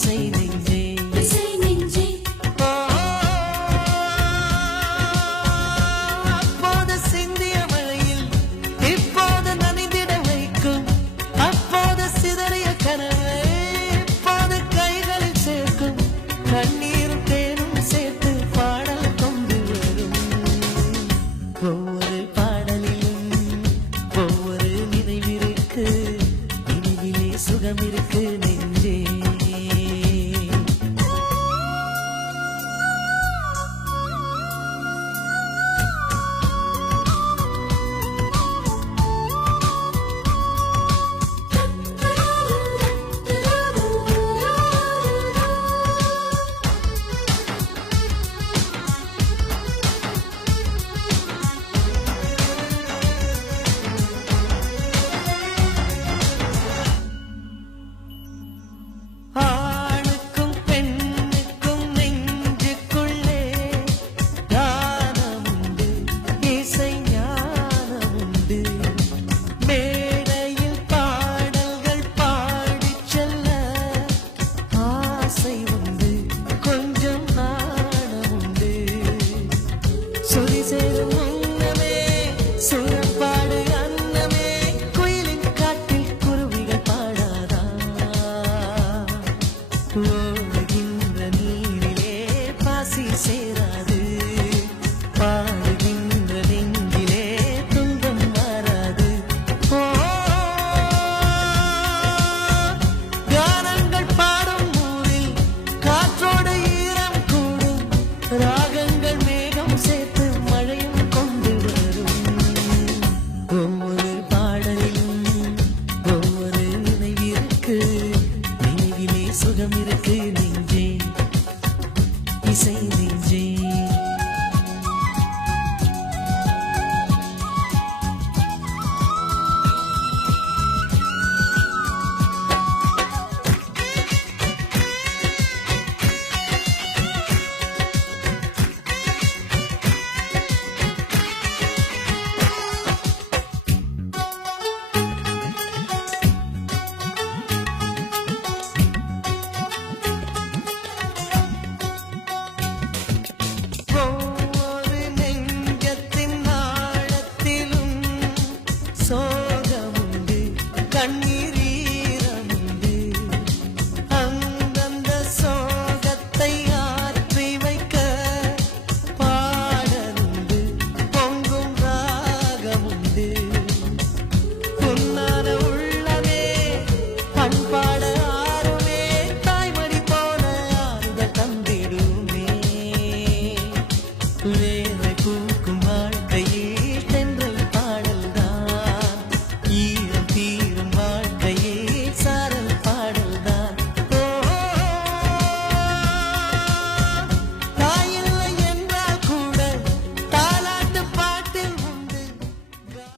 இசை நெஞ்சே இசை நெஞ்சே அப்போது சிந்திய மழையில் இப்போது நனைந்திட வைக்கும் அப்போது சிதறிய கனவை இப்போது கைகளில் சேர்க்கும் கண்ணீரும் தேனும் சேர்த்து பாடல் கொண்டு வரும் ஒவ்வொரு பாடலிலும் ஒவ்வொரு நினைவிற்கு நினைவிலே சுகம் இருக்கு நெஞ்சே ஆணுக்கும் பெண்ணுக்கும் நெஞ்சுக்குள்ளே ஞானமுண்டு இசை ஞானமுண்டு மேடையில் பாடல்கள் பாடிச் செல்ல ஆசை உண்டு கொஞ்சம் நாணமுண்டு சொறி சேரும் முன்னமே சுரம் பாடு அன்னமே குயிலின் காட்டில் குருவிகள் பாடாதா ஓடுகின்ற நீரிலே பாசி சேராது பாடுகின்ற நெஞ்சிலே துன்பம் மாறாது ஓ கானங்கள் பாடும் ஊரில் காற்றோடு ஈரம் கூடும் ராகங்கள் மேகம் சேர்த்து மழையும் கொண்டு வரும் ஒவ்வொரு பாடலிலும் ஒவ்வொரு நினைவிற்கு நினைவிலே சுகம் இருக்கு நெஞ்சே இசை நெஞ்சே